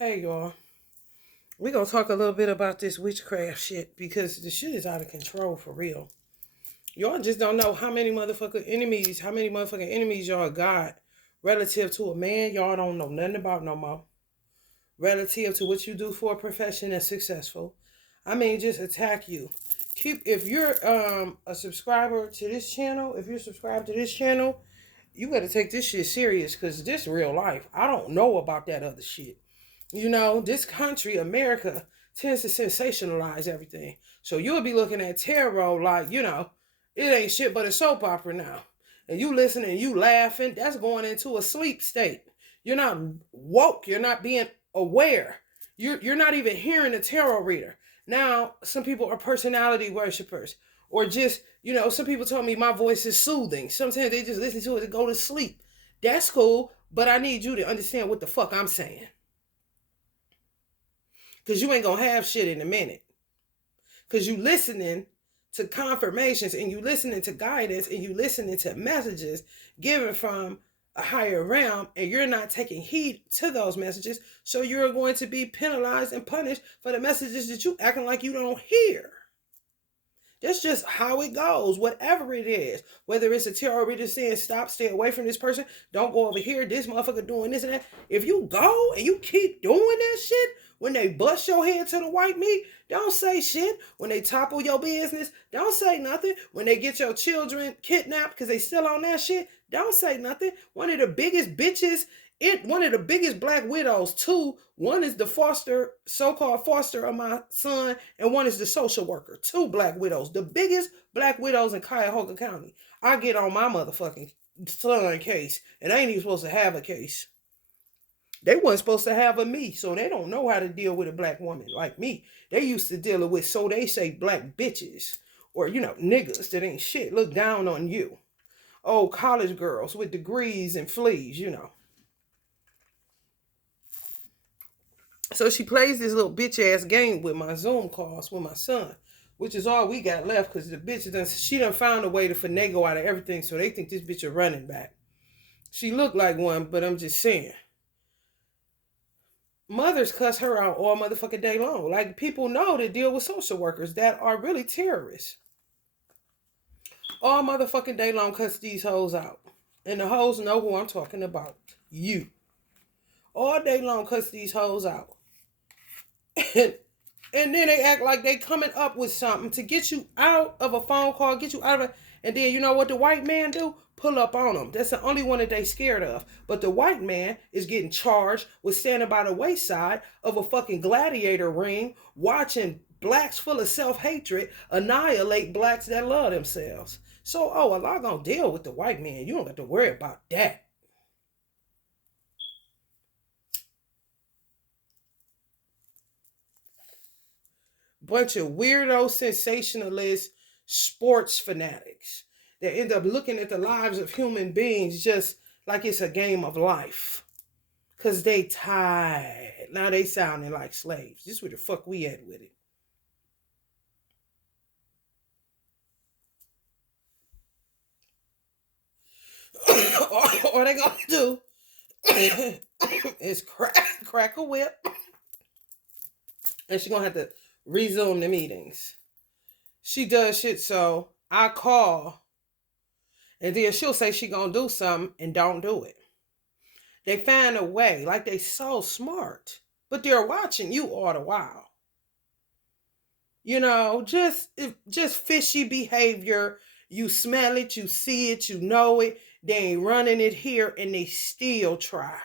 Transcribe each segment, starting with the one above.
Hey y'all, we gonna talk a little bit about this witchcraft shit because the shit is out of control for real. Y'all just don't know how many motherfucking enemies y'all got relative to a man y'all don't know nothing about no more. Relative to what you do for a profession that's successful. I mean, just attack you. If you're a subscriber to this channel, if you're subscribed to this channel, you gotta take this shit serious because this real life. I don't know about that other shit. This country, America, tends to sensationalize everything. So you'll be looking at tarot like, it ain't shit but a soap opera now. And you listening, you laughing, that's going into a sleep state. You're not woke, you're not being aware. You're not even hearing a tarot reader. Now, some people are personality worshipers. Or just, some people told me my voice is soothing. Sometimes they just listen to it to go to sleep. That's cool, but I need you to understand what the fuck I'm saying. Because you ain't going to have shit in a minute. Because you listening to confirmations and you listening to guidance and you listening to messages given from a higher realm, and you're not taking heed to those messages. So you're going to be penalized and punished for the messages that you acting like you don't hear. That's just how it goes, whatever it is. Whether it's a tarot reader saying, stop, stay away from this person, don't go over here, this motherfucker doing this and that. If you go and you keep doing that shit, when they bust your head to the white meat, don't say shit. When they topple your business, don't say nothing. When they get your children kidnapped because they still on that shit, don't say nothing. One of the biggest bitches one of the biggest black widows too. One is the so-called foster of my son, and one is the social worker. Two black widows, the biggest black widows in Cuyahoga County. I get on my motherfucking son case, and I ain't even supposed to have a case. They weren't supposed to have a me, so they don't know how to deal with a black woman like me. They used to deal with, so they say, black bitches or niggas that ain't shit. Look down on you. Oh, college girls with degrees and fleas. So she plays this little bitch ass game with my Zoom calls with my son, which is all we got left because the bitch she done found a way to finagle out of everything, so they think this bitch a running back. She looked like one, but I'm just saying. Mothers cuss her out all motherfucking day long. Like, people know to deal with social workers that are really terrorists. All motherfucking day long cuss these hoes out. And the hoes know who I'm talking about. You. All day long cuss these hoes out. And then they act like they coming up with something to get you out of a phone call, get you out of it. And then you know what the white man do? Pull up on them. That's the only one that they scared of. But the white man is getting charged with standing by the wayside of a fucking gladiator ring, watching blacks full of self-hatred annihilate blacks that love themselves. So, Allah gonna deal with the white man. You don't have to worry about that. Bunch of weirdo sensationalist sports fanatics that end up looking at the lives of human beings just like it's a game of life. Cause they tired. Now they sounding like slaves. This is where the fuck we at with it. All they gonna do is crack a whip, and she gonna have to resume the meetings. She does shit, so I call, and then she'll say she gonna do something and don't do it. They find a way, like they so smart, but they're watching you all the while. Just fishy behavior. You smell it, you see it, you know it. They ain't running it here, and they still try.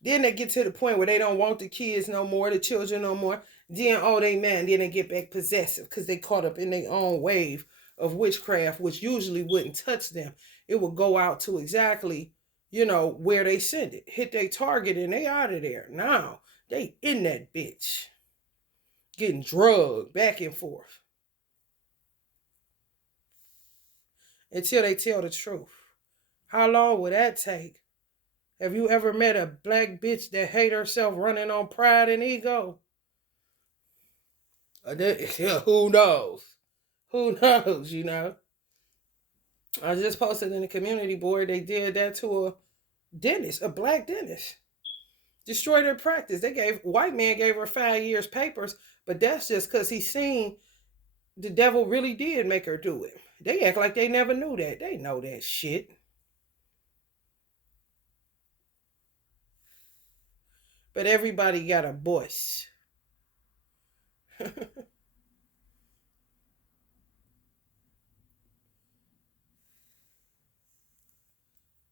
Then they get to the point where they don't want the kids no more, the children no more. Then, oh, they man, then they get back possessive because they caught up in their own wave of witchcraft, which usually wouldn't touch them. It would go out to exactly, where they send it. Hit their target and they out of there. Now, they in that bitch. Getting drugged back and forth. Until they tell the truth. How long would that take? Have you ever met a black bitch that hate herself running on pride and ego? Who knows? Who knows, I just posted in the community board, they did that to a dentist, a black dentist. Destroyed her practice. White man gave her 5 years papers, but that's just because he seen the devil really did make her do it. They act like they never knew that. They know that shit. But everybody got a voice.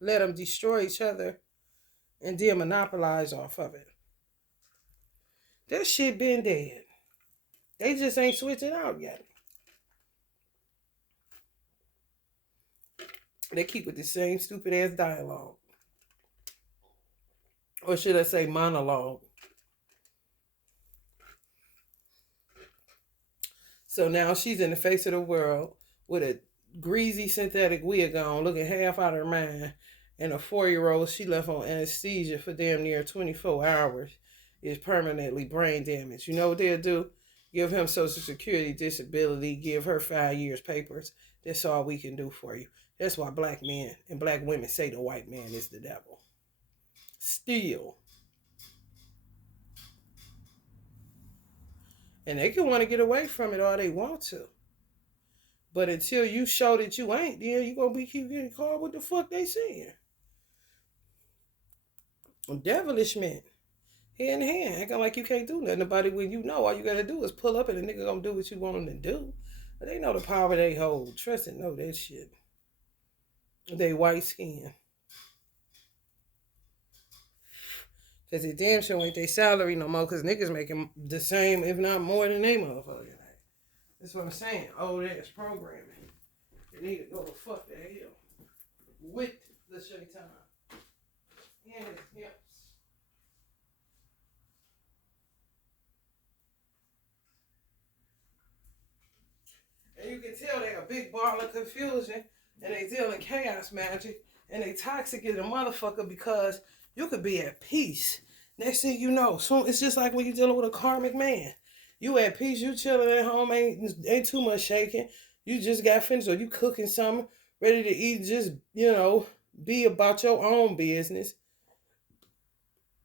Let them destroy each other and then monopolize off of it. That shit been dead. They just ain't switching out yet. They keep with the same stupid ass dialogue. Or should I say monologue. So now she's in the face of the world with a greasy synthetic wig on, looking half out of her mind. And a 4-year-old she left on anesthesia for damn near 24 hours is permanently brain damaged. You know what they'll do? Give him Social Security disability, give her 5 years papers. That's all we can do for you. That's why black men and black women say the white man is the devil. Still. And they can want to get away from it all they want to. But until you show that you ain't, then you gonna keep getting called what the fuck they saying. Devilish men. Hand in hand. Acting like you can't do nothing about it when you know all you gotta do is pull up and the nigga gonna do what you want him to do. But they know the power they hold. Trust and know that shit. They white skin. Cause it damn sure ain't their salary no more. Cause niggas making the same, if not more than they motherfucking. That's what I'm saying. Old ass programming. They need to go the fuck the hell with the shaitan and his hips. And you can tell they a big ball of confusion and they dealing chaos magic and they toxic as a motherfucker because you could be at peace. Next thing you know, soon it's just like when you're dealing with a karmic man. You at peace, you chilling at home, ain't too much shaking. You just got finished or you cooking something, ready to eat, just, be about your own business.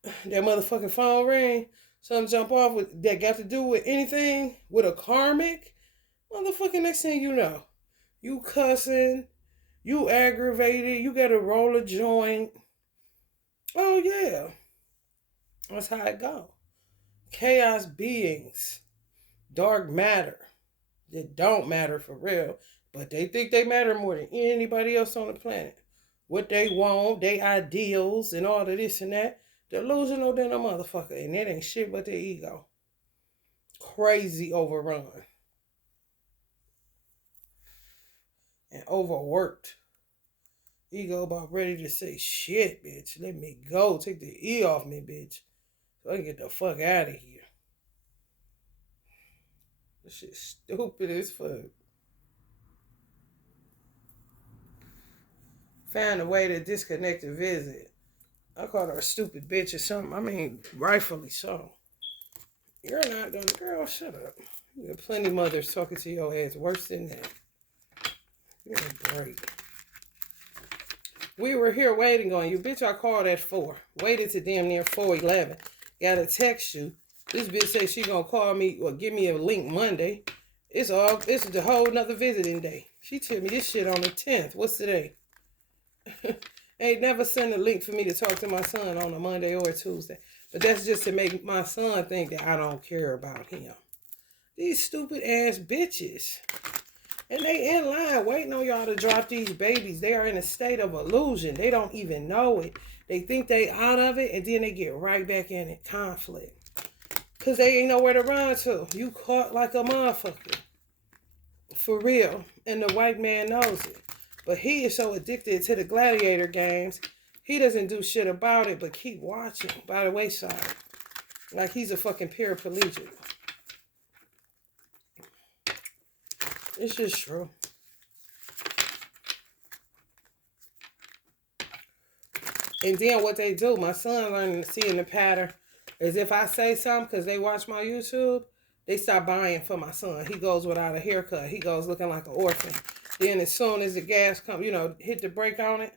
That motherfucking phone ring, something jump off with that got to do with anything with a karmic. Motherfucking next thing you know, you cussing, you aggravated, you gotta roll a joint. Oh yeah. That's how it go. Chaos beings, dark matter that don't matter for real, but they think they matter more than anybody else on the planet. What they want, they ideals, and all of this and that. Delusional than a motherfucker, and that ain't shit but their ego. Crazy overrun. And overworked. Ego about ready to say, shit, bitch. Let me go. Take the E off me, bitch. So I can get the fuck out of here. This shit stupid as fuck. Found a way to disconnect a visit. I called her a stupid bitch or something. I mean, rightfully so. You're not gonna, girl, shut up. You got plenty of mothers talking to your ass worse than that. You're a break. We were here waiting on you. Bitch, I called at 4. Waited to damn near 4:11. Got a text you. This bitch say she gonna call me or give me a link Monday. It's the whole nother visiting day. She told me this shit on the 10th. What's today? Ain't never sent a link for me to talk to my son on a Monday or a Tuesday. But that's just to make my son think that I don't care about him. These stupid ass bitches. And they in line waiting on y'all to drop these babies. They are in a state of illusion. They don't even know it. They think they out of it and then they get right back in it. Conflict. Because they ain't nowhere to run to. You caught like a motherfucker. For real. And the white man knows it. But he is so addicted to the gladiator games, he doesn't do shit about it but keep watching by the wayside. Like he's a fucking paraplegic. It's just true. And then what they do, my son learning to see in the pattern is if I say something because they watch my YouTube, they stop buying for my son. He goes without a haircut. He goes looking like an orphan. Then as soon as the gas comes, hit the brake on it,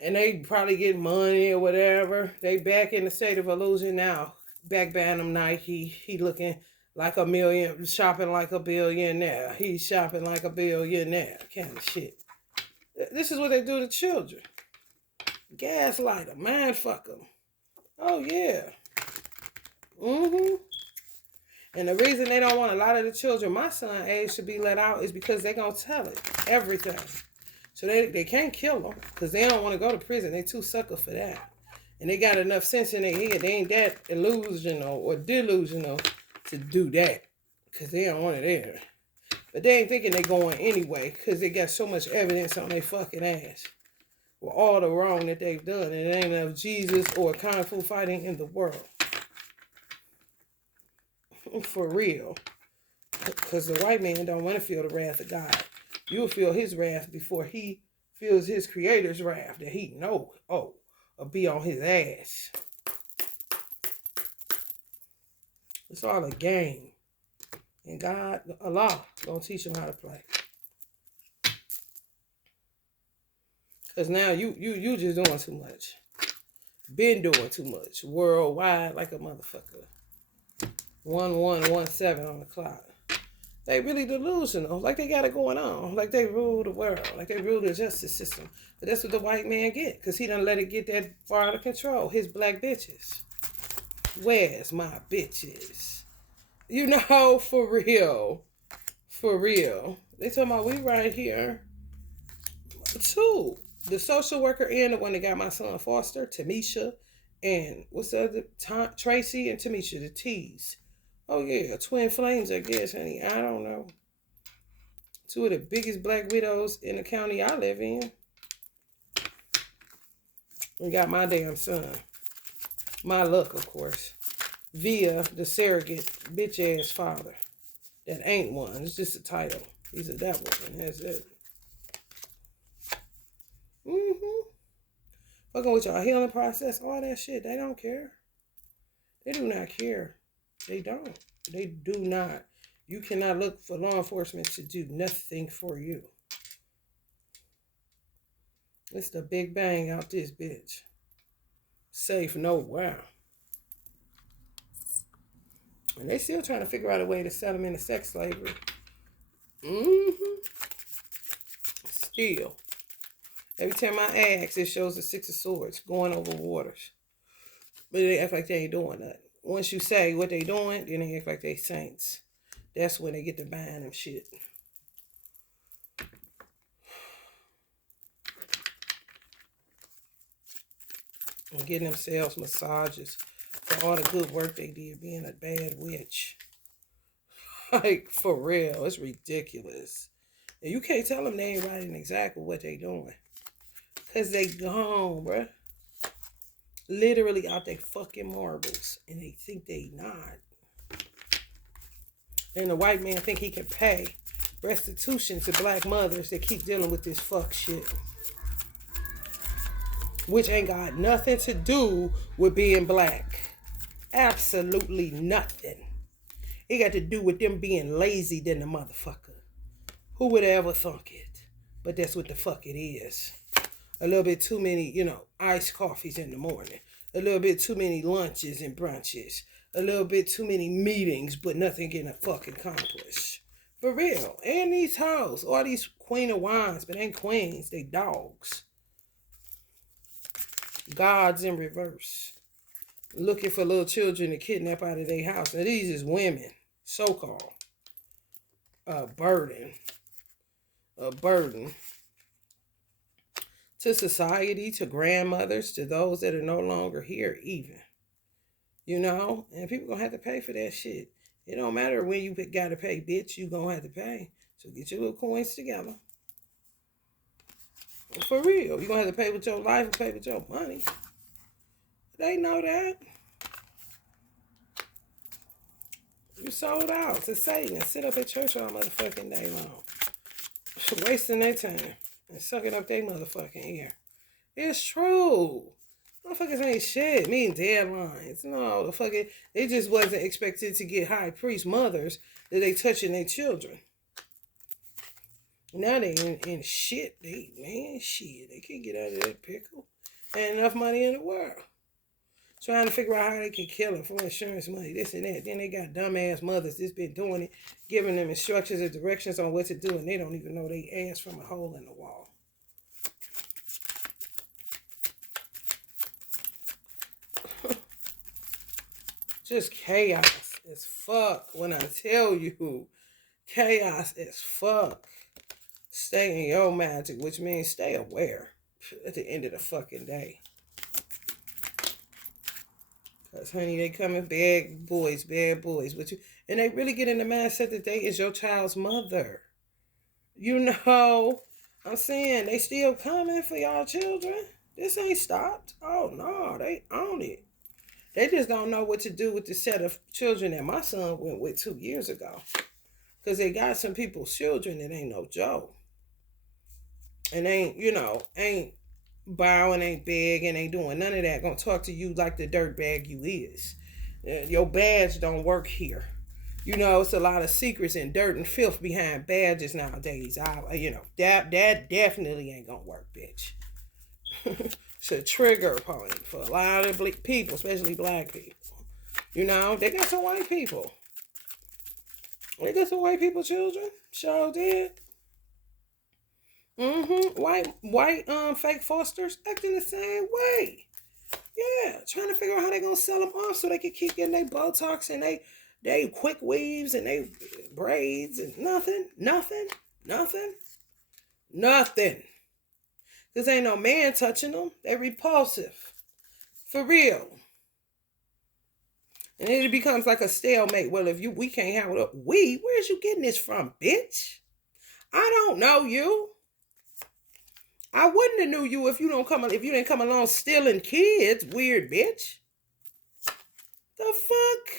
And they probably get money or whatever. They back in the state of illusion now. Back buying them Nike. He looking like a million, shopping like a billionaire. He's shopping like a billionaire. Kind of shit. This is what they do to children. Gaslight them. Mind fuck them. Oh, yeah. Mm-hmm. And the reason they don't want a lot of the children my son age to be let out is because they going to tell it. Everything. So they can't kill them because they don't want to go to prison. They too sucker for that. And they got enough sense in their head. They ain't that illusional or delusional to do that because they don't want it there. But they ain't thinking they going anyway because they got so much evidence on their fucking ass for all the wrong that they've done. And it ain't enough Jesus or kung fu fighting in the world. For real. Because the white man don't want to feel the wrath of God. You'll feel his wrath before he feels his creator's wrath that he know, or be on his ass. It's all a game. And God, Allah, gonna teach him how to play. Because now you just doing too much. Been doing too much. Worldwide like a motherfucker. 1117 on the clock. They really delusional. Like they got it going on. Like they rule the world. Like they rule the justice system. But that's what the white man get. Because he done let it get that far out of control. His black bitches. Where's my bitches? You know, for real. For real. They talking about we right here. Two. The social worker and the one that got my son Foster, Tamisha, and what's the other? Tracy and Tamisha, the T's. Oh, yeah, twin flames, I guess, honey. I don't know. Two of the biggest black widows in the county I live in. We got my damn son. My luck, of course. Via the surrogate bitch-ass father. That ain't one. It's just a title. He's a that one. That's it. Mm-hmm. Fucking with y'all healing process, all that shit. They don't care. They do not care. They don't. They do not. You cannot look for law enforcement to do nothing for you. It's the big bang out this bitch. Safe nowhere. And they still trying to figure out a way to sell them into sex slavery. Mm-hmm. Still. Every time I ask, it shows the Six of Swords going over waters. But they act like they ain't doing nothing. Once you say what they doing, then they act like they saints. That's when they get to buying them shit. And getting themselves massages for all the good work they did being a bad witch. Like, for real, it's ridiculous. And you can't tell them they ain't writing exactly what they doing. Because they gone, bruh. Literally out they fucking marbles. And they think they not. And the white man think he can pay restitution to black mothers that keep dealing with this fuck shit. Which ain't got nothing to do with being black. Absolutely nothing. It got to do with them being lazy than the motherfucker. Who would ever thunk it? But that's what the fuck it is. A little bit too many, iced coffees in the morning. A little bit too many lunches and brunches. A little bit too many meetings, but nothing getting fucking accomplished. For real. And these hoes, all these queen of wands, but ain't queens, they dogs. Gods in reverse. Looking for little children to kidnap out of their house. Now these is women, so-called. A burden. To society, to grandmothers, to those that are no longer here even. And people gonna have to pay for that shit. It don't matter when you gotta pay, bitch, you gonna have to pay. So get your little coins together. For real, you gonna have to pay with your life and pay with your money. They know that. You sold out to Satan and sit up at church all motherfucking day long. Wasting their time and sucking up their motherfucking ear. It's true. Motherfuckers ain't shit. Meeting deadlines. No, they just wasn't expected to get high priest mothers that they touching their children. Now they in shit. They can't get out of that pickle. Ain't enough money in the world. Trying to figure out how they can kill them for insurance money, this and that. Then they got dumbass mothers that's been doing it, giving them instructions and directions on what to do, and they don't even know they ass from a hole in the wall. Just chaos as fuck. When I tell you, chaos as fuck. Stay in your magic, which means stay aware at the end of the fucking day. Because, honey, they coming bad boys with you. And they really get in the mindset that they is your child's mother. You know, I'm saying they still coming for y'all children. This ain't stopped. Oh, no, they own it. They just don't know what to do with the set of children that my son went with 2 years ago. Because they got some people's children that ain't no joke. And ain't bowing, ain't begging, ain't doing none of that. Gonna talk to you like the dirtbag you is. Your badge don't work here. It's a lot of secrets and dirt and filth behind badges nowadays. That definitely ain't gonna work, bitch. It's a trigger point for a lot of people, especially black people. They got some white people. They got some white people children. Sure did. White fake fosters acting the same way. Yeah, trying to figure out how they gonna sell them off so they can keep getting their Botox and they quick weaves and they braids and nothing. Cause ain't no man touching them. They repulsive. For real. And then it becomes like a stalemate. Well, if we can't have it up, where's you getting this from, bitch? I don't know you. I wouldn't have knew you if you didn't come along stealing kids, weird bitch. The fuck?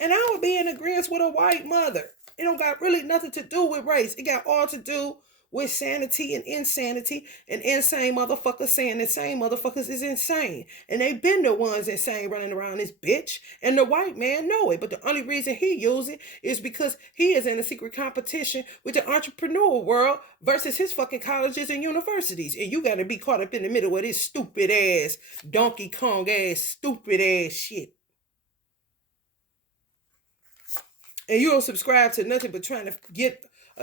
And I would be in agreement with a white mother. It don't got really nothing to do with race. It got all to do with sanity and insanity, and insane motherfuckers saying the same motherfuckers is insane. And they been the ones insane running around this bitch. And the white man know it. But the only reason he use it is because he is in a secret competition with the entrepreneur world versus his fucking colleges and universities. And you gotta be caught up in the middle of this stupid ass, Donkey Kong ass, stupid ass shit. And you don't subscribe to nothing but trying to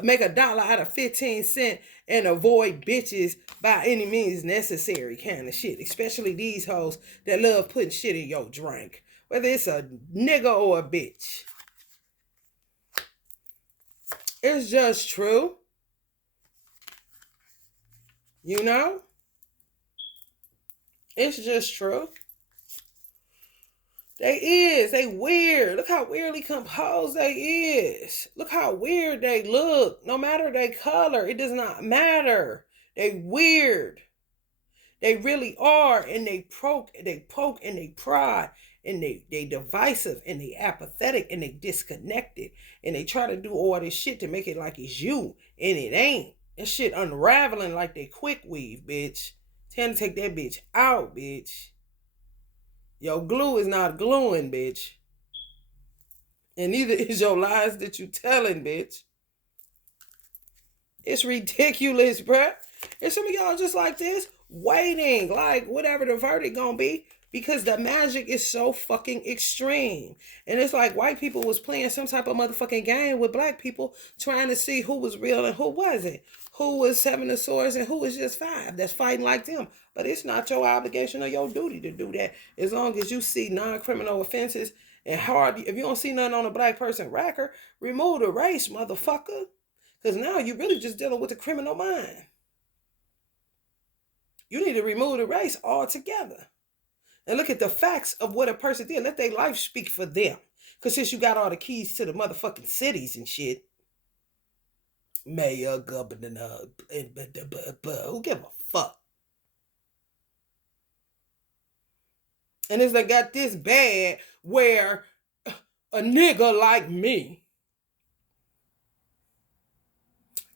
make $1 out of 15 cents and avoid bitches by any means necessary kind of shit. Especially these hoes that love putting shit in your drink. Whether it's a nigga or a bitch. It's just true. It's just true. They weird. Look how weirdly composed they is. Look how weird they look. No matter their color, it does not matter. They weird. They really are. And they poke and they pry. And they divisive and they apathetic and they disconnected. And they try to do all this shit to make it like it's you. And it ain't. That shit unraveling like they quick weave, bitch. Time to take that bitch out, bitch. Your glue is not gluing, bitch. And neither is your lies that you telling, bitch. It's ridiculous, bruh. And some of y'all just like this, waiting, like whatever the verdict gonna be, because the magic is so fucking extreme. And it's like white people was playing some type of motherfucking game with black people, trying to see who was real and who wasn't. Who was 7 of swords and who was just 5 that's fighting like them. But it's not your obligation or your duty to do that. As long as you see non-criminal offenses and if you don't see nothing on a black person record, remove the race, motherfucker. Because now you're really just dealing with the criminal mind. You need to remove the race altogether. And look at the facts of what a person did. Let their life speak for them. Because since you got all the keys to the motherfucking cities and shit, mayor, governor, who give a fuck? And it's like got this bad where a nigga like me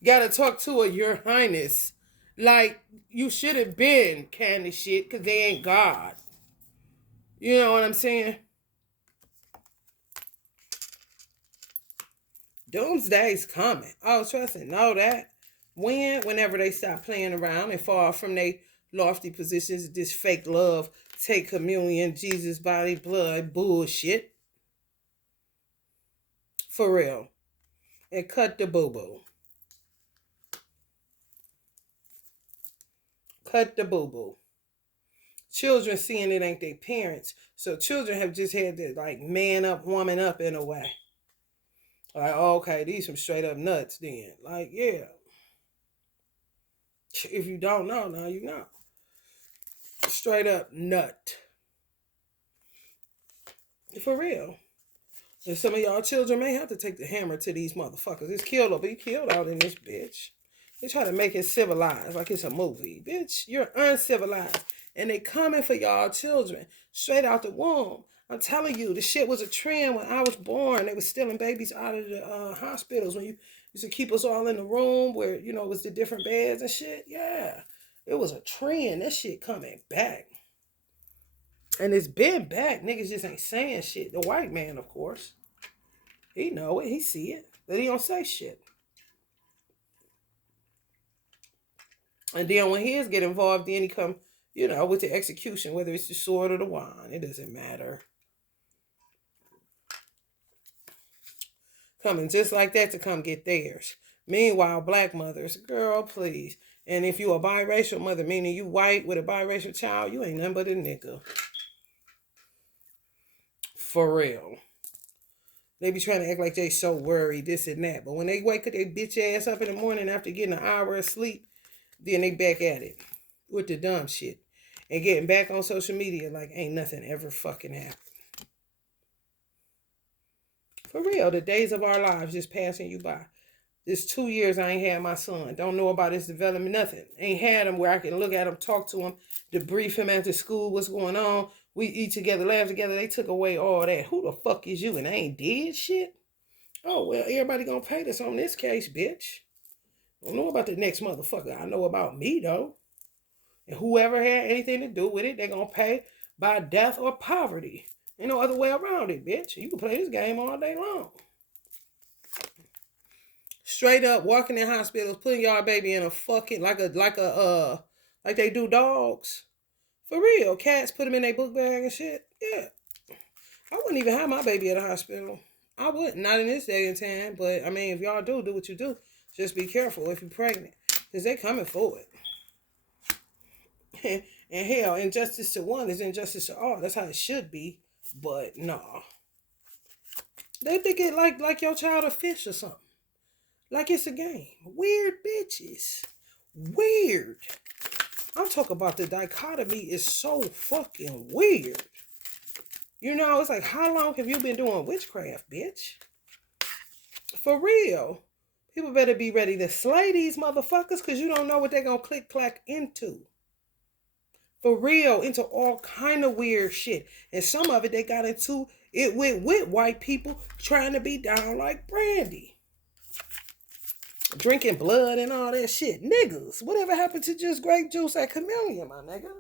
gotta talk to your highness like you should have been kind of shit because they ain't God. You know what I'm saying? Doomsday's coming. Oh, trust me, know that. Whenever they stop playing around and fall from their lofty positions, this fake love, take communion, Jesus body, blood, bullshit. For real. And cut the boo-boo. Cut the boo-boo. Children seeing it ain't their parents. So children have just had to like man up, woman up in a way. Like, oh, okay, these some straight up nuts then. Like, yeah. If you don't know, now you know. Straight up nut. For real. And some of y'all children may have to take the hammer to these motherfuckers. It's killed or be killed out in this bitch. They try to make it civilized like it's a movie. Bitch, you're uncivilized. And they coming for y'all children straight out the womb. I'm telling you, the shit was a trend when I was born. They was stealing babies out of the hospitals when you used to keep us all in the room where, you know, it was the different beds and shit. Yeah, it was a trend. That shit coming back. And it's been back. Niggas just ain't saying shit. The white man, of course. He know it. He see it. But he don't say shit. And then when his get involved, then he come, you know, with the execution, whether it's the sword or the wine. It doesn't matter. Coming just like that to come get theirs. Meanwhile, black mothers, girl, please. And if you a biracial mother, meaning you white with a biracial child, you ain't nothing but a nigga. For real. They be trying to act like they so worried, this and that. But when they wake their bitch ass up in the morning after getting an hour of sleep, then they back at it with the dumb shit. And getting back on social media like ain't nothing ever fucking happened. For real, the days of our lives just passing you by. This 2 years I ain't had my son. Don't know about his development, nothing. Ain't had him where I can look at him, talk to him, debrief him after school, what's going on. We eat together, laugh together. They took away all that. Who the fuck is you? And I ain't did shit? Oh, well, everybody gonna pay this on this case, bitch. I don't know about the next motherfucker. I know about me, though. And whoever had anything to do with it, they gonna pay by death or poverty. Ain't no other way around it, bitch. You can play this game all day long. Straight up walking in hospitals, putting y'all baby in a fucking like they do dogs. For real. Cats put them in their book bag and shit. Yeah. I wouldn't even have my baby at a hospital. I wouldn't. Not in this day and time. But I mean, if y'all do what you do. Just be careful if you're pregnant. Because they coming for it. And hell, injustice to one is injustice to all. That's how it should be. But nah. They think it like your child a fish or something. Like it's a game. Weird bitches. Weird. I'm talking about the dichotomy is so fucking weird. You know, it's like, how long have you been doing witchcraft, bitch? For real. People better be ready to slay these motherfuckers because you don't know what they're going to click-clack into. For real, into all kind of weird shit. And some of it, they got into it with white people trying to be down like Brandy. Drinking blood and all that shit. Niggas, whatever happened to just grape juice at communion, my nigga?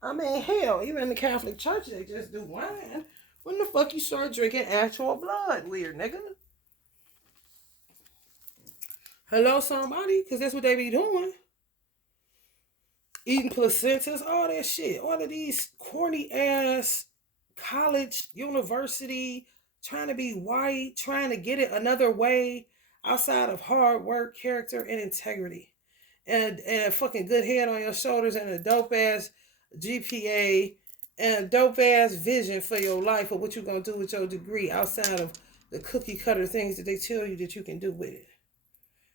I mean, hell, even in the Catholic Church, they just do wine. When the fuck you start drinking actual blood, weird nigga? Hello, somebody? Because that's what they be doing. Eating placentas, all that shit. All of these corny ass college, university, trying to be white, trying to get it another way outside of hard work, character, and integrity. And a fucking good head on your shoulders and a dope ass GPA and a dope ass vision for your life of what you're going to do with your degree outside of the cookie cutter things that they tell you that you can do with it.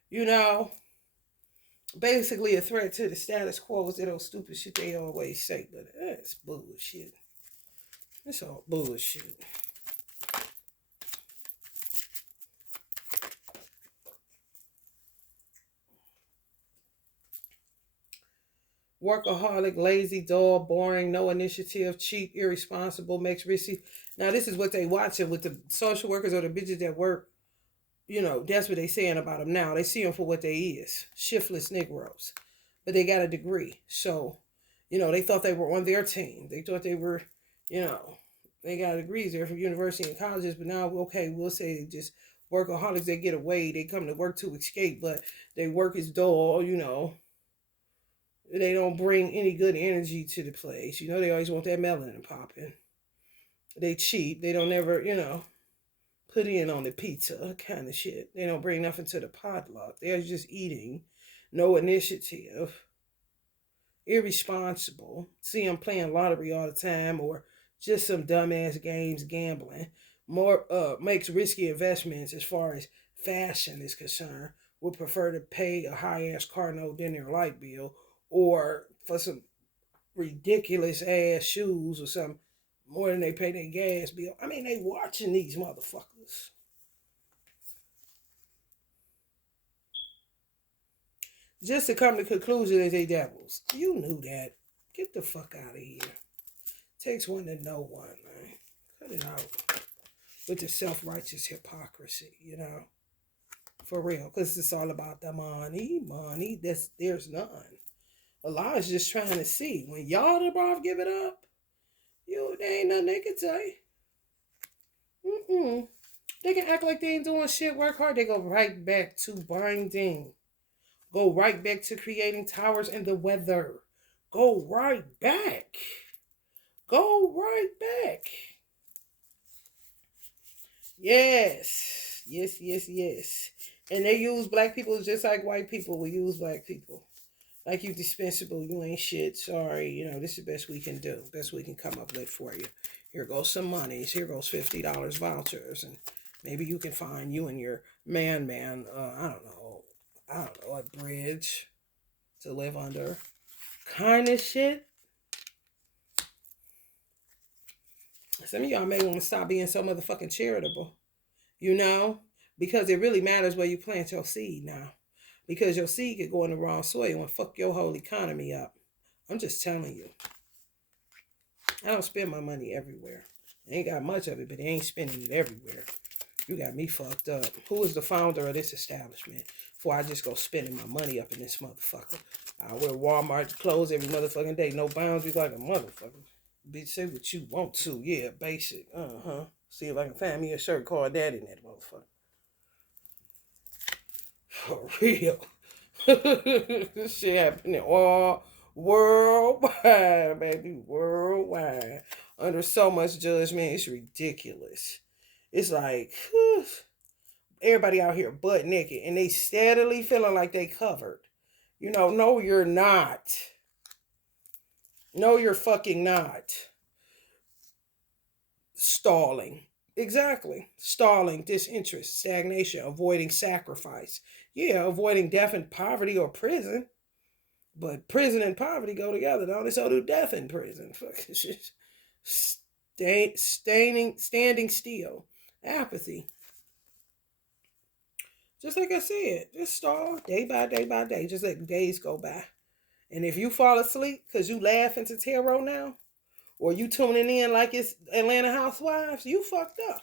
You know, basically a threat to the status quo is that old stupid shit they always say, but that's bullshit. It's all bullshit. Workaholic, lazy, dull, boring, no initiative, cheap, irresponsible, makes risky. Now this is what they watching with the social workers or the bitches that work. You know, that's what they saying about them now. They see them for what they is. Shiftless Negroes. But they got a degree. So, you know, they thought they were on their team. They thought they were, you know, they got degrees there from university and colleges. But now, okay, we'll say just workaholics, they get away. They come to work to escape, but their work is dull, you know. They don't bring any good energy to the place. You know, they always want that melanin popping. They cheap. They don't ever, put in on the pizza kind of shit. They don't bring nothing to the potluck. They're just eating. No initiative. Irresponsible. See them playing lottery all the time or just some dumbass games gambling. More makes risky investments as far as fashion is concerned. Would prefer to pay a high ass car note than their light bill or for some ridiculous ass shoes or something more than they pay their gas bill. I mean, they watching these motherfuckers. Just to come to the conclusion that they devils. You knew that. Get the fuck out of here. Takes one to know one, man. Cut it out with the self-righteous hypocrisy. For real. Because it's all about the money. Money. There's none. Allah is just trying to see. When y'all above give it up, there ain't nothing they can say. They can act like they ain't doing shit, work hard. They go right back to binding. Go right back to creating towers in the weather. Go right back. Go right back. Yes. Yes, yes, yes. And they use black people just like white people will use black people. Like you dispensable, you ain't shit. Sorry, this is the best we can do. Best we can come up with for you. Here goes some monies. Here goes $50 vouchers. And maybe you can find you and your man, I don't know, a bridge to live under. Kind of shit. Some of y'all may want to stop being so motherfucking charitable. Because it really matters where you plant your seed now. Because your seed could go in the wrong soil and fuck your whole economy up. I'm just telling you. I don't spend my money everywhere. I ain't got much of it, but they ain't spending it everywhere. You got me fucked up. Who is the founder of this establishment? Before I just go spending my money up in this motherfucker. I wear Walmart clothes every motherfucking day. No boundaries like a motherfucker. Bitch, say what you want to. Yeah, basic. See if I can find me a shirt called that in that motherfucker. For real. This shit happening all worldwide, baby. Worldwide. Under so much judgment. It's ridiculous. It's like, everybody out here butt naked and they steadily feeling like they covered. No, you're not. No, you're fucking not. Stalling. Exactly. Stalling, disinterest, stagnation, avoiding sacrifice. Yeah, avoiding death and poverty or prison. But prison and poverty go together, don't they? So do death and prison. Fucking shit. Standing still. Apathy. Just like I said, just stall day by day by day. Just let the days go by. And if you fall asleep because you laughing to tarot now, or you tuning in like it's Atlanta Housewives, you fucked up.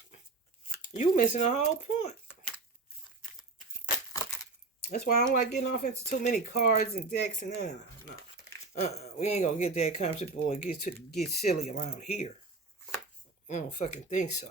You missing the whole point. That's why I don't like getting off into too many cards and decks and no. We ain't gonna get that comfortable and get silly around here. I don't fucking think so.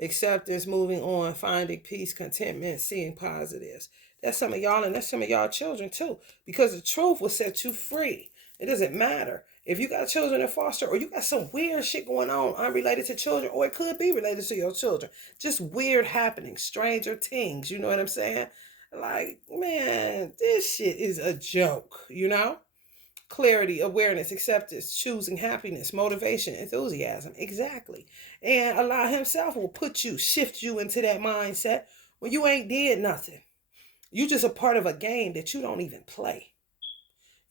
Acceptance, moving on, finding peace, contentment, seeing positives. That's some of y'all, and that's some of y'all children too. Because the truth will set you free. It doesn't matter. If you got children in foster or you got some weird shit going on unrelated to children, or it could be related to your children. Just weird happenings, stranger tings, you know what I'm saying? Like, man, this shit is a joke, Clarity, awareness, acceptance, choosing happiness, motivation, enthusiasm. Exactly. And Allah himself will shift you into that mindset when you ain't did nothing. You just a part of a game that you don't even play.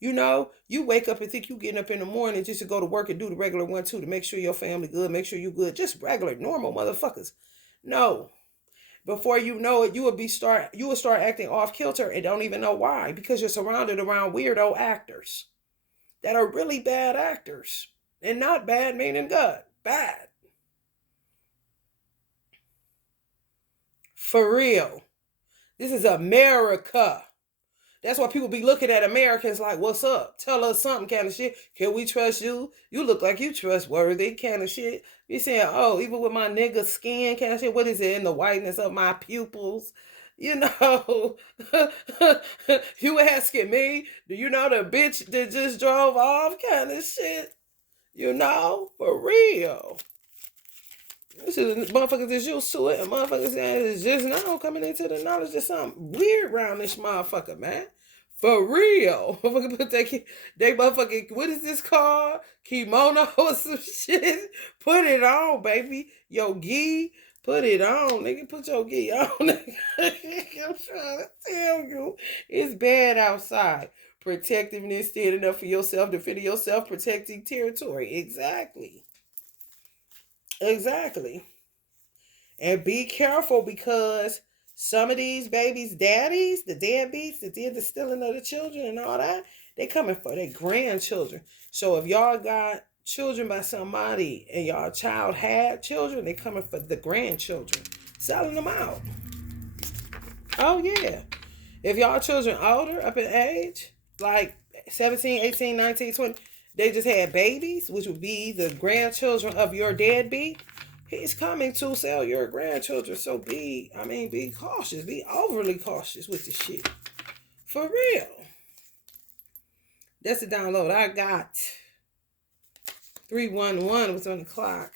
You wake up and think you getting up in the morning just to go to work and do the regular 1-2 to make sure your family good, make sure you good. Just regular, normal motherfuckers. No. Before you know it, you will start acting off kilter and don't even know why. Because you're surrounded around weirdo actors that are really bad actors. And not bad meaning good. Bad. For real. This is America. That's why people be looking at Americans like, what's up? Tell us something kind of shit. Can we trust you? You look like you trustworthy kind of shit. You saying, oh, even with my nigga skin kind of shit. What is it in the whiteness of my pupils? You know, you asking me, do you know the bitch that just drove off kind of shit? You know, for real. This is motherfuckers that's used to it, and motherfuckers that is just now coming into the knowledge of something weird around this motherfucker, man. For real. Motherfucker put they motherfucking, what is this called? Kimono or some shit. Put it on, baby. Yo, gi. Put it on. Nigga, put your gi on. Nigga. I'm trying to tell you. It's bad outside. Protectiveness, standing up for yourself, defending yourself, protecting territory. Exactly. Exactly. And be careful because some of these babies' daddies, the deadbeats that did the stealing of the children and all that, they coming for their grandchildren. So if y'all got children by somebody and y'all child had children, they coming for the grandchildren, selling them out. Oh yeah. If y'all children older, up in age, like 17, 18, 19, 20, they just had babies, which would be the grandchildren of your deadbeat. He's coming to sell your grandchildren. So be cautious. Be overly cautious with the shit. For real. That's the download I got. 311 was on the clock.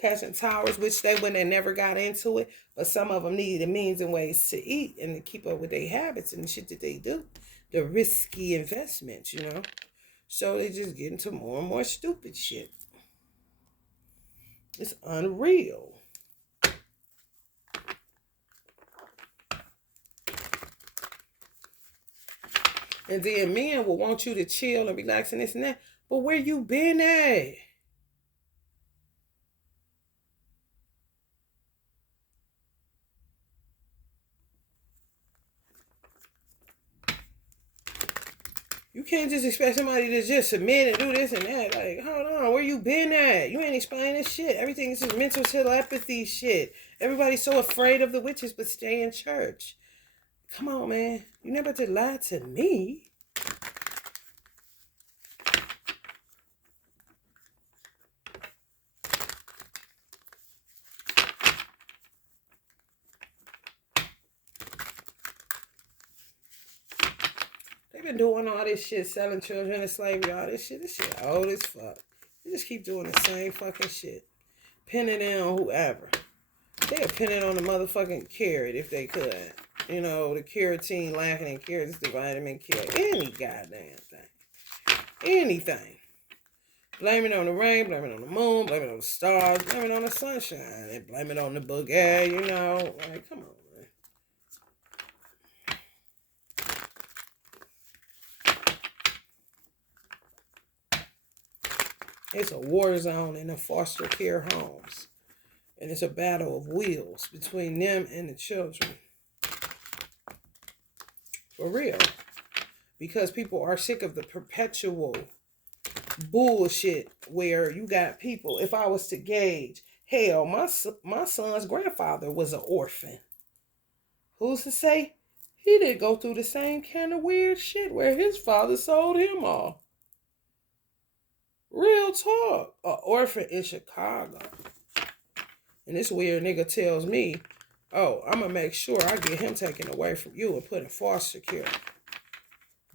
Catching towers, which they when they never got into it, but some of them needed means and ways to eat and to keep up with their habits and the shit that they do. The risky investments, you know. So they just get into more and more stupid shit. It's unreal. And then men will want you to chill and relax and this and that. But where you been at? You can't just expect somebody to just submit and do this and that. Like, hold on, where you been at? You ain't explaining shit. Everything is just mental telepathy shit. Everybody's so afraid of the witches, but stay in church. Come on, man. You never to lie to me. They've been doing all this shit, selling children into slavery, all this shit. This shit old as fuck. They just keep doing the same fucking shit. Pinning it on whoever. They'd pin it on the motherfucking carrot if they could. You know, the carotene lacking in carrots, the vitamin kill any goddamn thing. Anything. Blame it on the rain, blame it on the moon, blame it on the stars, blame it on the sunshine, and blame it on the boogie, you know. Like, come on, man. It's a war zone in the foster care homes. And it's a battle of wills between them and the children. For real. Because people are sick of the perpetual bullshit where you got people. If I was to gauge, hell, my son's grandfather was an orphan. Who's to say he didn't go through the same kind of weird shit where his father sold him off? Real talk. An orphan in Chicago. And this weird nigga tells me, oh, I'm going to make sure I get him taken away from you and put in foster care.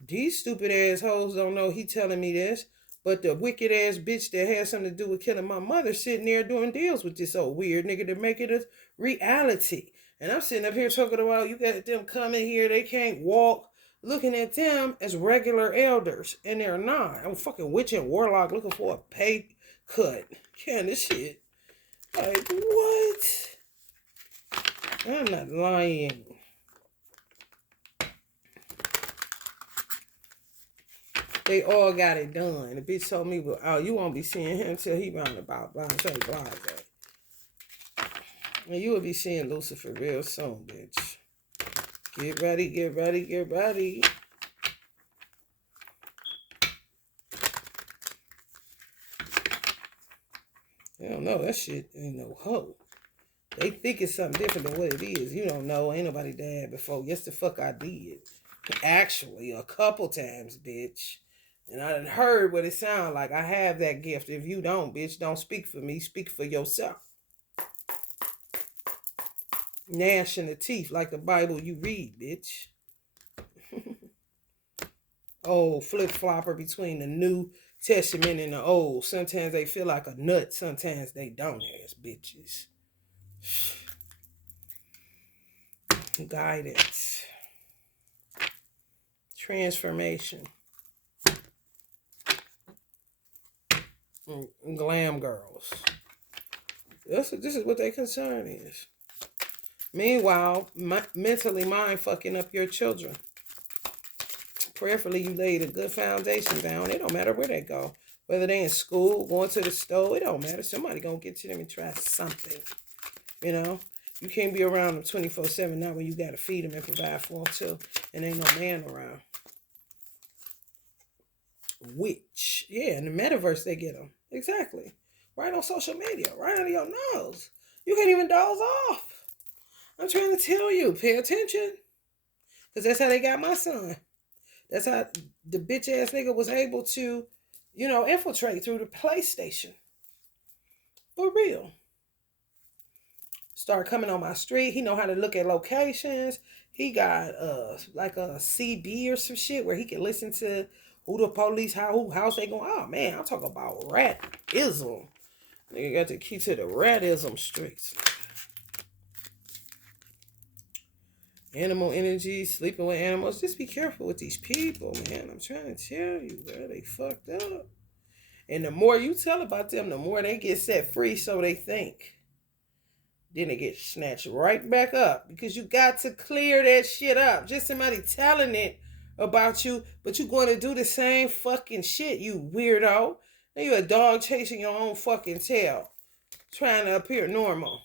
These stupid ass hoes don't know he telling me this, but the wicked ass bitch that has something to do with killing my mother sitting there doing deals with this old weird nigga to make it a reality. And I'm sitting up here talking about you got them coming here, they can't walk, looking at them as regular elders, and they're not. I'm a fucking witch and warlock looking for a pay cut. Kind of shit. Like, what? I'm not lying. They all got it done. The bitch told me, well, oh, you won't be seeing him until he round about blah, blah, blah. And you will be seeing Lucifer real soon, bitch. Get ready, get ready, get ready. I don't know. That shit ain't no hoe. They think it's something different than what it is. You don't know. Ain't nobody died before. Yes, the fuck I did. Actually, a couple times, bitch. And I done heard what it sound like. I have that gift. If you don't, bitch, don't speak for me. Speak for yourself. Gnashing the teeth like the Bible you read, bitch. Oh, flip-flopper between the New Testament and the Old. Sometimes they feel like a nut. Sometimes they don't, ass bitches. Guidance. Transformation. Glam girls. This is what their concern is. Meanwhile, mentally mind fucking up your children. Prayerfully, you laid a good foundation down. It don't matter where they go. Whether they in school, going to the store, it don't matter. Somebody gonna get to them and try something. You know? You can't be around them 24/7 now when you gotta feed them and provide for them too. And ain't no man around. Which, yeah, in the metaverse they get them. Exactly. Right on social media, right under your nose. You can't even doze off. I'm trying to tell you, pay attention. Because that's how they got my son. That's how the bitch ass nigga was able to, infiltrate through the PlayStation. For real. Start coming on my street. He know how to look at locations. He got like a CB or some shit where he can listen to who the police, who house they going. Oh man, I'm talking about ratism. Nigga got the key to the ratism streets. Animal energy, sleeping with animals. Just be careful with these people, man. I'm trying to tell you, bro. They fucked up. And the more you tell about them, the more they get set free, so they think. Then they get snatched right back up. Because you got to clear that shit up. Just somebody telling it about you, but you going to do the same fucking shit, you weirdo. Now you a dog chasing your own fucking tail. Trying to appear normal.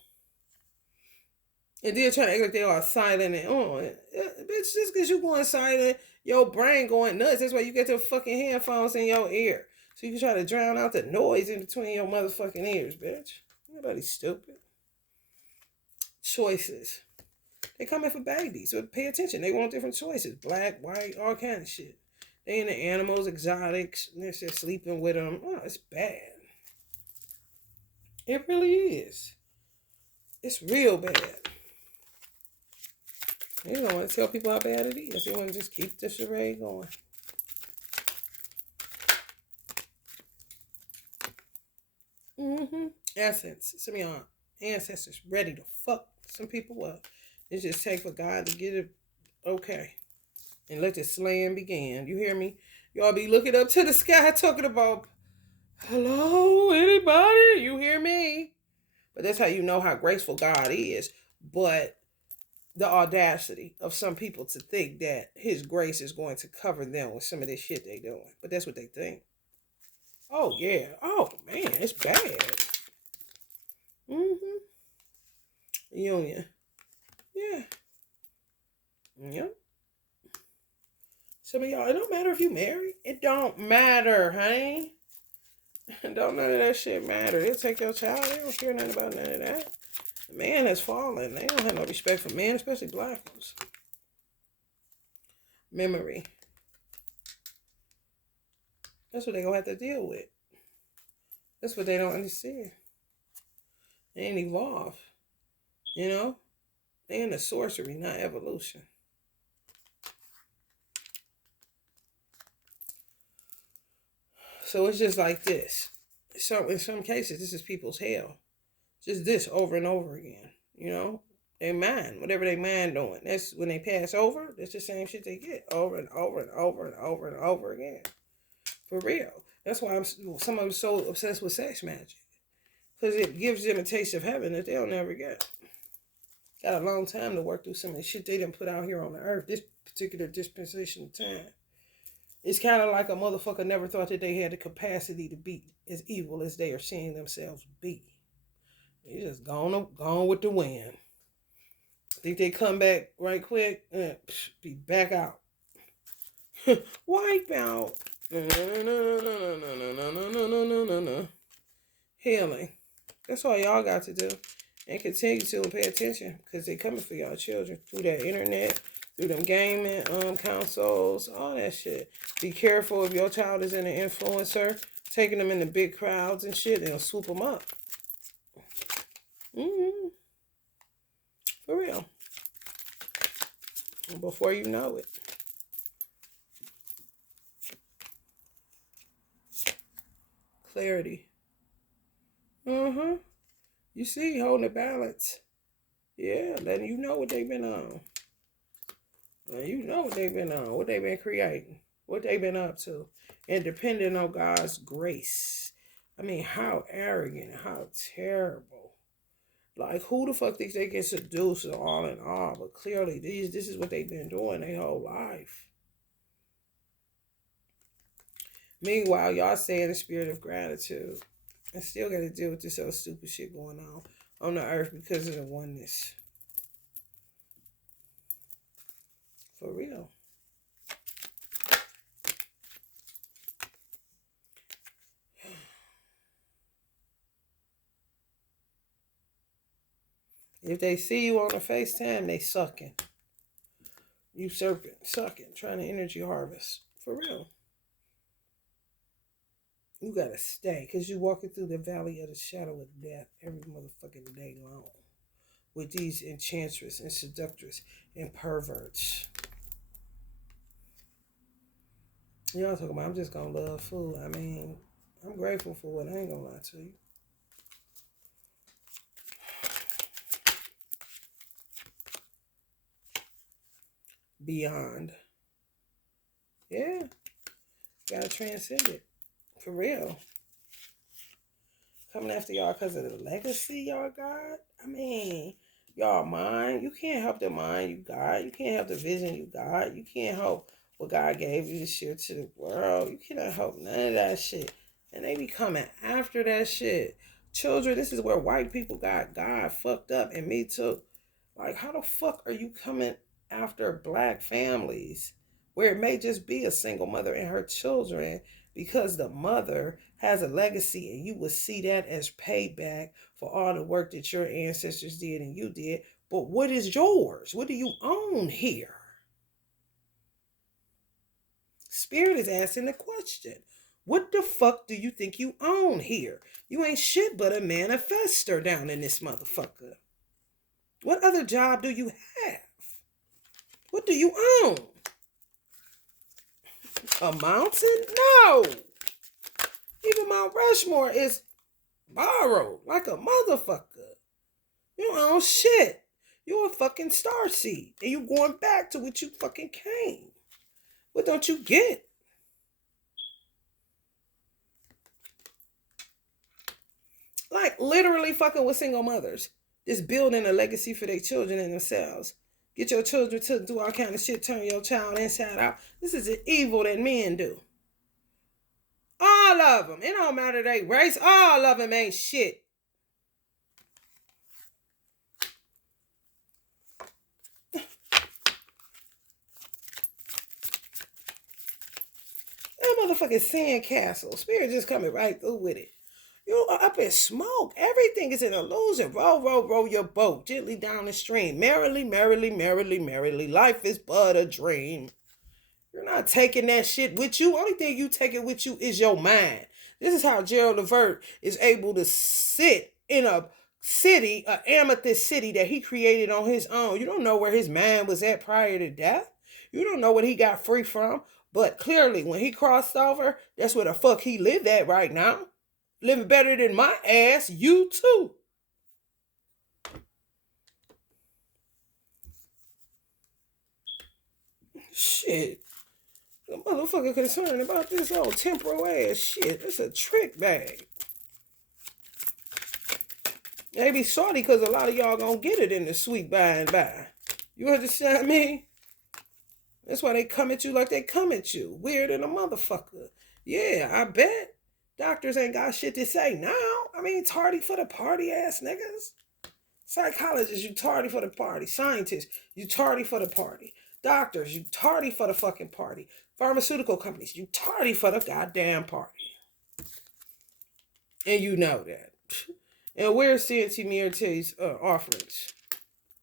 And then trying to act like they are silent and bitch, just because you going silent, your brain going nuts. That's why you get the fucking headphones in your ear. So you can try to drown out the noise in between your motherfucking ears, bitch. Nobody's stupid. Choices. They coming for babies, so pay attention. They want different choices. Black, white, all kind of shit. They into animals, exotics, and they're just sleeping with them. Oh, it's bad. It really is. It's real bad. You don't want to tell people how bad it is. You want to just keep the charade going. Essence. Some of y'all ancestors ready to fuck some people up. It just take for God to get it okay. And let the slaying begin. You hear me? Y'all be looking up to the sky talking about, hello, anybody? You hear me? But that's how you know how graceful God is. But the audacity of some people to think that his grace is going to cover them with some of this shit they doing. But that's what they think. Oh, yeah. Oh, man, it's bad. Union. Yeah. Yep. Some of y'all, it don't matter if you married. It don't matter, honey. Don't none of that shit matter. They'll take your child. They don't care nothing about none of that. The man has fallen. They don't have no respect for men, especially black ones. Memory. That's what they're going to have to deal with. That's what they don't understand. They ain't evolved. You know? They into sorcery, not evolution. So it's just like this. So in some cases, this is people's hell. Just this over and over again. You know? They mind. Whatever they mind doing. That's when they pass over, that's the same shit they get. Over and over and over and over and over again. For real. That's why some of them so obsessed with sex magic. Because it gives them a taste of heaven that they'll never get. Got a long time to work through some of the shit they didn't put out here on the earth. This particular dispensation of time. It's kind of like a motherfucker never thought that they had the capacity to be as evil as they are seeing themselves be. They just gone with the wind. Think they come back right quick? Be back out. Wipe out. No. Healing. That's all y'all got to do. And continue to pay attention. Because they coming for y'all children. Through that internet. Through them gaming consoles. All that shit. Be careful if your child is an influencer. Taking them in the big crowds and shit. They'll swoop them up. For For real. Before you know it. Clarity. Mm-hmm. You see, holding a balance. Yeah, letting you know what they've been on. You know what they've been on, what they've been creating, what they've been up to. And depending on God's grace. I mean, how arrogant, how terrible. Like, who the fuck thinks they can seduce all in all? But clearly, this is what they've been doing their whole life. Meanwhile, y'all stay in the spirit of gratitude. I still got to deal with this old stupid shit going on the earth because of the oneness. For real. If they see you on a FaceTime, they sucking. Usurping, sucking, trying to energy harvest. For real. You gotta stay, because you walking through the valley of the shadow of death every motherfucking day long. With these enchantress and seductress and perverts. Y'all talking about, I'm just gonna love food. I mean, I'm grateful for it. I ain't gonna lie to you. Beyond. Yeah. Gotta transcend it. For real. Coming after y'all because of the legacy y'all got. I mean, y'all mind. You can't help the mind you got. You can't help the vision you got. You can't help what God gave you to share to the world. You cannot help none of that shit. And they be coming after that shit. Children, this is where white people got God fucked up, and me too. Like, how the fuck are you coming after black families where it may just be a single mother and her children because the mother has a legacy and you would see that as payback for all the work that your ancestors did and you did? But what is yours? What do you own here? Spirit is asking the question. What the fuck do you think you own here? You ain't shit but a manifester down in this motherfucker. What other job do you have? What do you own? A mountain? No. Even Mount Rushmore is borrowed like a motherfucker. You don't own shit. You're a fucking starseed. And you going back to what you fucking came. What don't you get? Like literally fucking with single mothers. Just building a legacy for their children and themselves. Get your children to do all kind of shit. Turn your child inside out. This is the evil that men do. All of them. It don't matter they race. All of them ain't shit. That motherfucking sandcastle. Spirit just coming right through with it. You are up in smoke. Everything is an illusion. Row, row, row your boat gently down the stream. Merrily, merrily, merrily, merrily. Life is but a dream. You're not taking that shit with you. Only thing you taking with you is your mind. This is how Gerald Levert is able to sit in a city, an amethyst city that he created on his own. You don't know where his mind was at prior to death. You don't know what he got free from. But clearly, when he crossed over, that's where the fuck he live at right now. Living better than my ass. You too. Shit. The motherfucker concerned about this old temporal ass shit. It's a trick bag. They be salty because a lot of y'all gonna get it in the sweet by and by. You understand me? That's why they come at you like they come at you. Weird than a motherfucker. Yeah, I bet. Doctors ain't got shit to say now. I mean, tardy for the party ass niggas. Psychologists, you tardy for the party. Scientists, you tardy for the party. Doctors, you tardy for the fucking party. Pharmaceutical companies, you tardy for the goddamn party. And you know that. And where's Santi Mierte's offerings?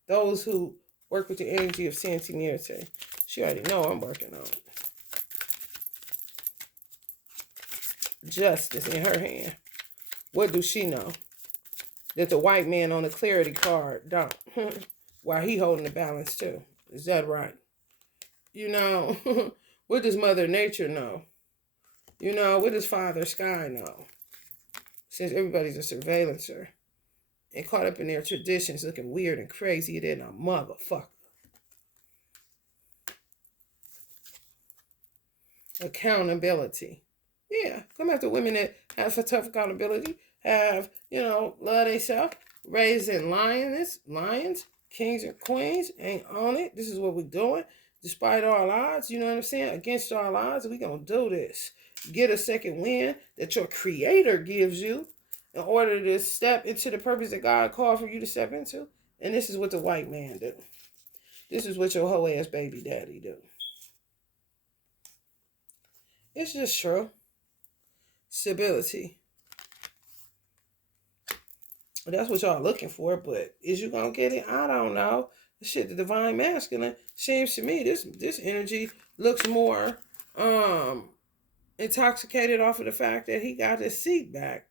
Those who work with the energy of Santi Mierte. She already know I'm working on it. Justice in her hand. What does she know? That the white man on the clarity card don't. while he holding the balance too. Is that right? You know, what does Mother Nature know? You know, what does Father Sky know? Since everybody's a surveillancer and caught up in their traditions looking weird and crazy than a motherfucker. Accountability. Yeah, come after women that have for tough accountability, have, love themselves, raising lions, kings and queens, ain't on it. This is what we're doing. Despite all odds, you know what I'm saying? Against all odds, we gonna do this. Get a second wind that your creator gives you in order to step into the purpose that God called for you to step into. And this is what the white man do. This is what your hoe ass baby daddy do. It's just true. Stability. That's what y'all looking for, but is you gonna get it? I don't know. The shit, the divine masculine seems to me this energy looks more intoxicated off of the fact that he got his seat back,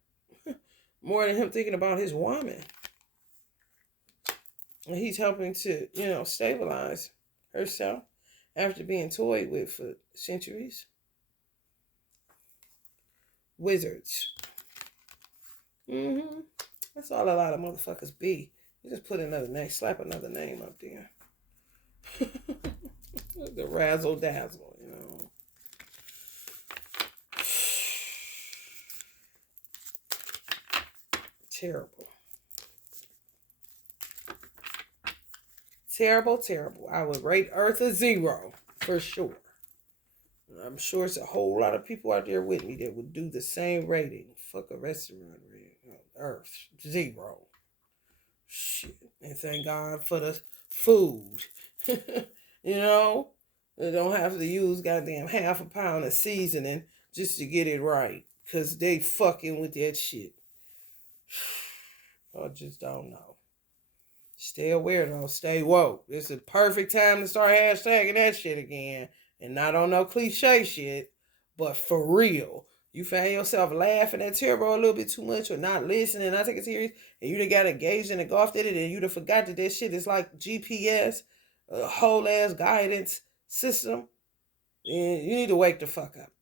more than him thinking about his woman. And he's helping to, stabilize herself after being toyed with for centuries. Wizards. That's all a lot of motherfuckers be. You just put another name, slap another name up there. The razzle dazzle, Terrible. Terrible, terrible. I would rate Earth a 0 for sure. I'm sure it's a whole lot of people out there with me that would do the same rating. Fuck a restaurant rating. Earth 0. Shit. And thank God for the food. They don't have to use goddamn half a pound of seasoning just to get it right. Because they fucking with that shit. I just don't know. Stay aware though. Stay woke. It's a perfect time to start hashtagging that shit again. And not on no cliche shit, but for real. You find yourself laughing at Turbo a little bit too much or not listening, not taking it serious, and you done got engaged and engulfed in it, and you done forgot that shit is like GPS, a whole ass guidance system. And you need to wake the fuck up.